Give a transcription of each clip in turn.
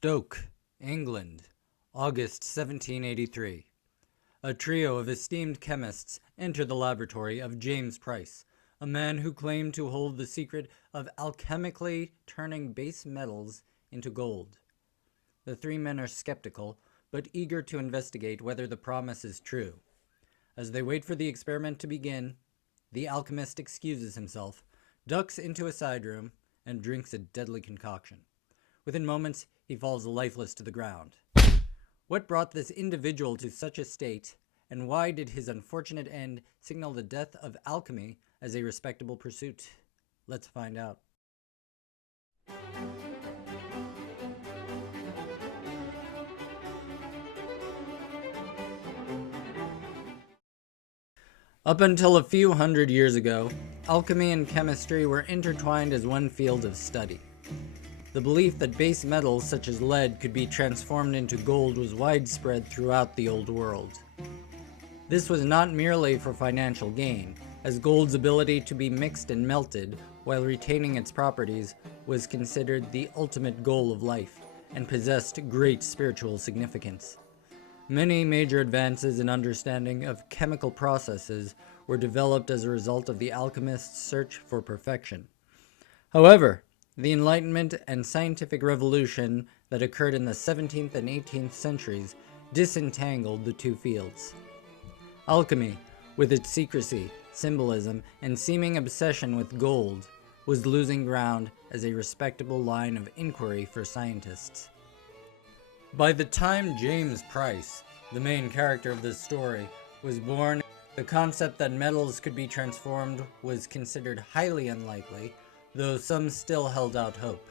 Stoke, England, August 1783. A trio of esteemed chemists enter the laboratory of James Price, a man who claimed to hold the secret of alchemically turning base metals into gold. The three men are skeptical, but eager to investigate whether the promise is true. As they wait for the experiment to begin, the alchemist excuses himself, ducks into a side room, and drinks a deadly concoction. Within moments, he falls lifeless to the ground. What brought this individual to such a state, and why did his unfortunate end signal the death of alchemy as a respectable pursuit? Let's find out. Up until a few hundred years ago, alchemy and chemistry were intertwined as one field of study. The belief that base metals such as lead could be transformed into gold was widespread throughout the Old World. This was not merely for financial gain, as gold's ability to be mixed and melted while retaining its properties was considered the ultimate goal of life and possessed great spiritual significance. Many major advances in understanding of chemical processes were developed as a result of the alchemists' search for perfection. However, the Enlightenment and scientific revolution that occurred in the 17th and 18th centuries disentangled the two fields. Alchemy, with its secrecy, symbolism, and seeming obsession with gold, was losing ground as a respectable line of inquiry for scientists. By the time James Price, the main character of this story, was born, the concept that metals could be transformed was considered highly unlikely, though some still held out hope.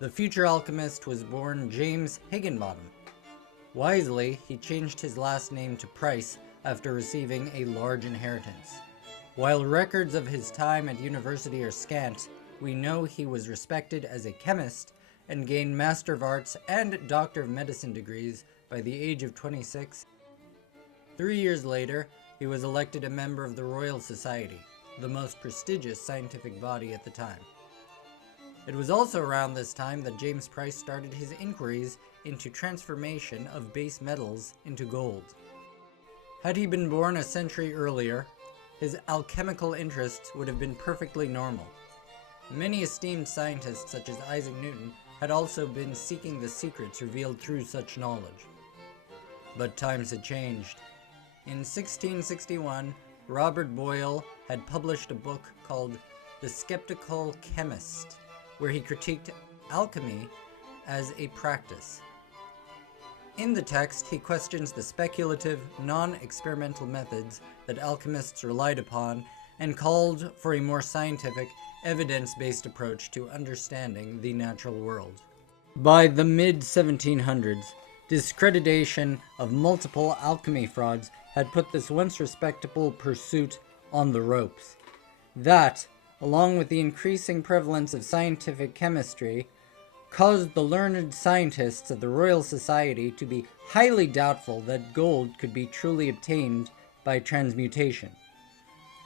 The future alchemist was born James Higginbotham. Wisely, he changed his last name to Price after receiving a large inheritance. While records of his time at university are scant, we know he was respected as a chemist and gained Master of Arts and Doctor of Medicine degrees by the age of 26. 3 years later, he was elected a member of the Royal Society, the most prestigious scientific body at the time. It was also around this time that James Price started his inquiries into transformation of base metals into gold. Had he been born a century earlier, his alchemical interests would have been perfectly normal. Many esteemed scientists such as Isaac Newton had also been seeking the secrets revealed through such knowledge. But times had changed. In 1661, Robert Boyle had published a book called The Skeptical Chemist, where he critiqued alchemy as a practice. In the text, he questions the speculative, non-experimental methods that alchemists relied upon and called for a more scientific, evidence-based approach to understanding the natural world. By the mid-1700s, discreditation of multiple alchemy frauds had put this once respectable pursuit on the ropes. That, along with the increasing prevalence of scientific chemistry, caused the learned scientists of the Royal Society to be highly doubtful that gold could be truly obtained by transmutation.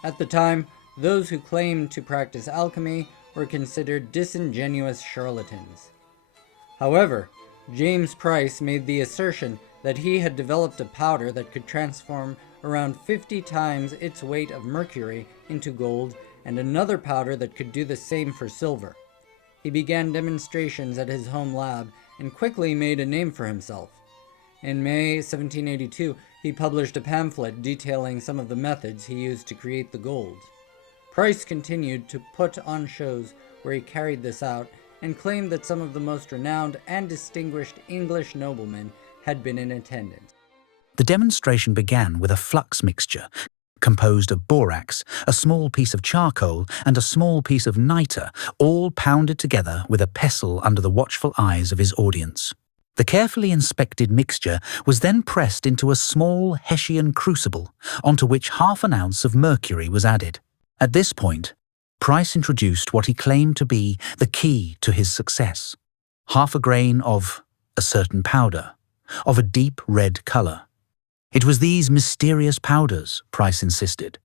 At the time, those who claimed to practice alchemy were considered disingenuous charlatans. However, James Price made the assertion that he had developed a powder that could transform around 50 times its weight of mercury into gold, and another powder that could do the same for silver. He began demonstrations at his home lab and quickly made a name for himself. In May 1782, he published a pamphlet detailing some of the methods he used to create the gold. Price continued to put on shows where he carried this out and claimed that some of the most renowned and distinguished English noblemen had been in attendance. The demonstration began with a flux mixture composed of borax, a small piece of charcoal, and a small piece of niter, all pounded together with a pestle under the watchful eyes of his audience. The carefully inspected mixture was then pressed into a small Hessian crucible, onto which half an ounce of mercury was added. At this point, Price introduced what he claimed to be the key to his success: half a grain of a certain powder, of a deep red color. It was these mysterious powders, Price insisted,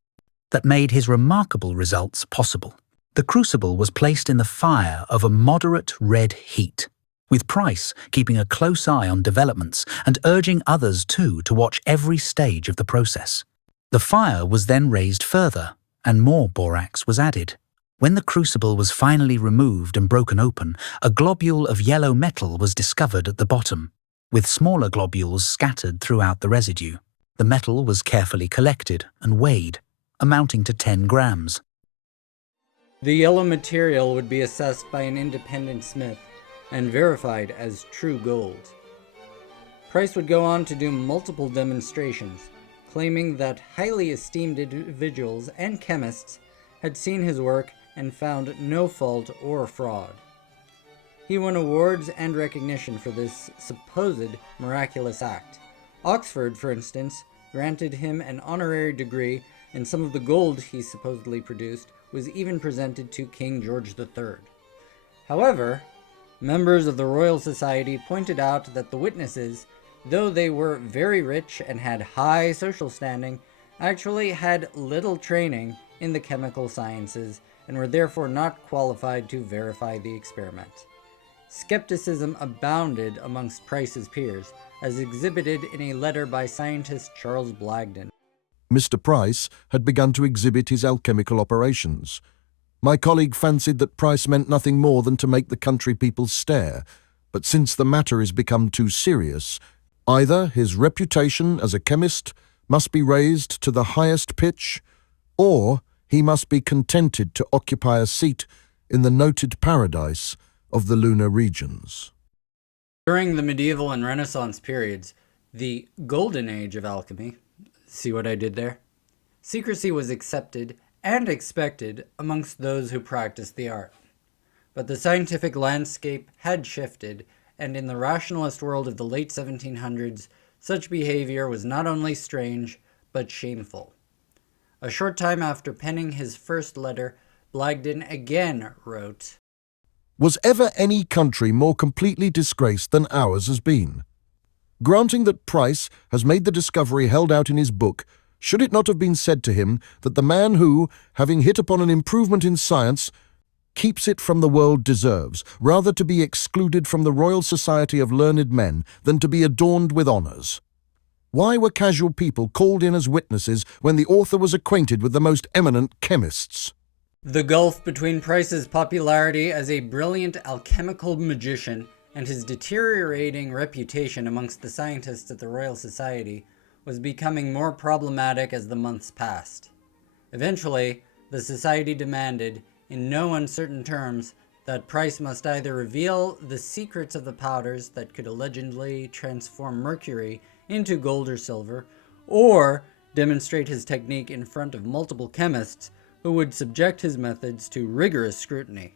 that made his remarkable results possible. The crucible was placed in the fire of a moderate red heat. with Price keeping a close eye on developments and urging others too to watch every stage of the process. The fire was then raised further, and more borax was added. When the crucible was finally removed and broken open, a globule of yellow metal was discovered at the bottom, with smaller globules scattered throughout the residue. The metal was carefully collected and weighed, amounting to 10 grams. The yellow material would be assessed by an independent smith and verified as true gold. Price would go on to do multiple demonstrations, claiming that highly esteemed individuals and chemists had seen his work and found no fault or fraud. He won awards and recognition for this supposed miraculous act. Oxford, for instance, granted him an honorary degree, and some of the gold he supposedly produced was even presented to King George III. However, members of the Royal Society pointed out that the witnesses, though they were very rich and had high social standing, actually had little training in the chemical sciences and were therefore not qualified to verify the experiment. Skepticism abounded amongst Price's peers, as exhibited in a letter by scientist Charles Blagden. Mr. Price had begun to exhibit his alchemical operations. My colleague fancied that Price meant nothing more than to make the country people stare, but since the matter is become too serious, either his reputation as a chemist must be raised to the highest pitch, or he must be contented to occupy a seat in the noted paradise of the lunar regions. During the medieval and Renaissance periods, the golden age of alchemy, see what I did there? Secrecy was accepted and expected amongst those who practiced the art. But the scientific landscape had shifted, and in the rationalist world of the late 1700s, such behavior was not only strange, but shameful. A short time after penning his first letter, Blagden again wrote, "Was ever any country more completely disgraced than ours has been? Granting that Price has made the discovery held out in his book, should it not have been said to him that the man who, having hit upon an improvement in science, keeps it from the world deserves, rather to be excluded from the Royal Society of Learned Men than to be adorned with honours? Why were casual people called in as witnesses when the author was acquainted with the most eminent chemists?" The gulf between Price's popularity as a brilliant alchemical magician and his deteriorating reputation amongst the scientists at the Royal Society was becoming more problematic as the months passed. Eventually, the Society demanded, in no uncertain terms, that Price must either reveal the secrets of the powders that could allegedly transform mercury into gold or silver, or demonstrate his technique in front of multiple chemists who would subject his methods to rigorous scrutiny.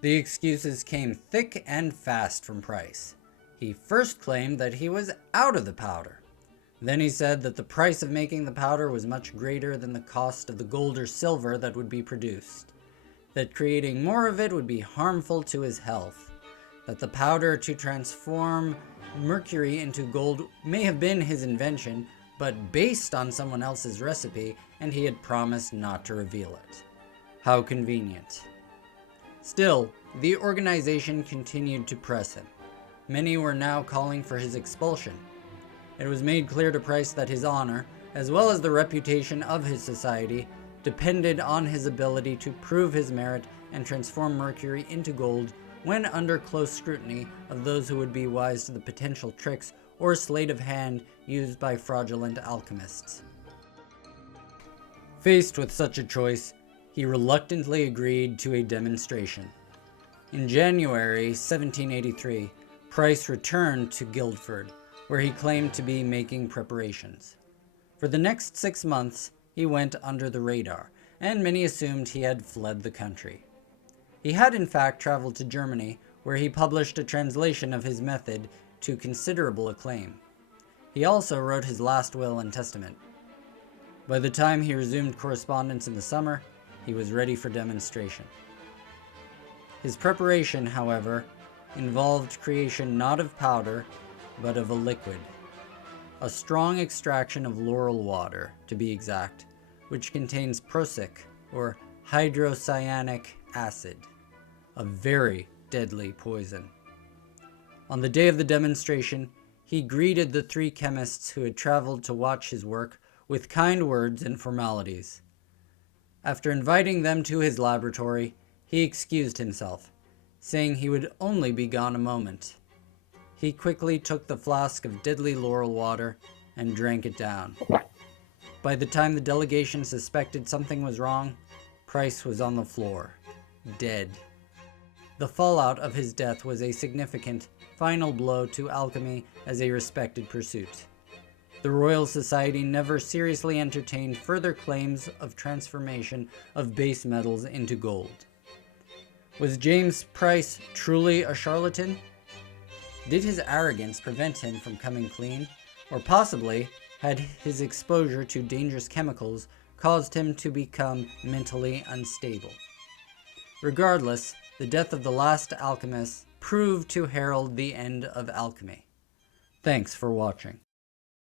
The excuses came thick and fast from Price. He first claimed that he was out of the powder. Then he said that the price of making the powder was much greater than the cost of the gold or silver that would be produced, that creating more of it would be harmful to his health, that the powder to transform mercury into gold may have been his invention, but based on someone else's recipe, and he had promised not to reveal it. How convenient. Still, the organization continued to press him. Many were now calling for his expulsion. It was made clear to Price that his honor, as well as the reputation of his society, depended on his ability to prove his merit and transform mercury into gold when under close scrutiny of those who would be wise to the potential tricks or sleight of hand used by fraudulent alchemists. Faced with such a choice, he reluctantly agreed to a demonstration. In January 1783, Price returned to Guildford, where he claimed to be making preparations. For the next 6 months, he went under the radar, and many assumed he had fled the country. He had in fact traveled to Germany, where he published a translation of his method to considerable acclaim. He also wrote his last will and testament. By the time he resumed correspondence in the summer, he was ready for demonstration. His preparation, however, involved creation not of powder, but of a liquid. A strong extraction of laurel water, to be exact, which contains prussic, or hydrocyanic acid, a very deadly poison. On the day of the demonstration, he greeted the 3 chemists who had traveled to watch his work with kind words and formalities. After inviting them to his laboratory, he excused himself, saying he would only be gone a moment. He quickly took the flask of deadly laurel water and drank it down. By the time the delegation suspected something was wrong, Price was on the floor, dead. The fallout of his death was a significant, final blow to alchemy as a respected pursuit. The Royal Society never seriously entertained further claims of transformation of base metals into gold. Was James Price truly a charlatan? Did his arrogance prevent him from coming clean? Or possibly, had his exposure to dangerous chemicals caused him to become mentally unstable? Regardless, the death of the last alchemist proved to herald the end of alchemy. Thanks for watching.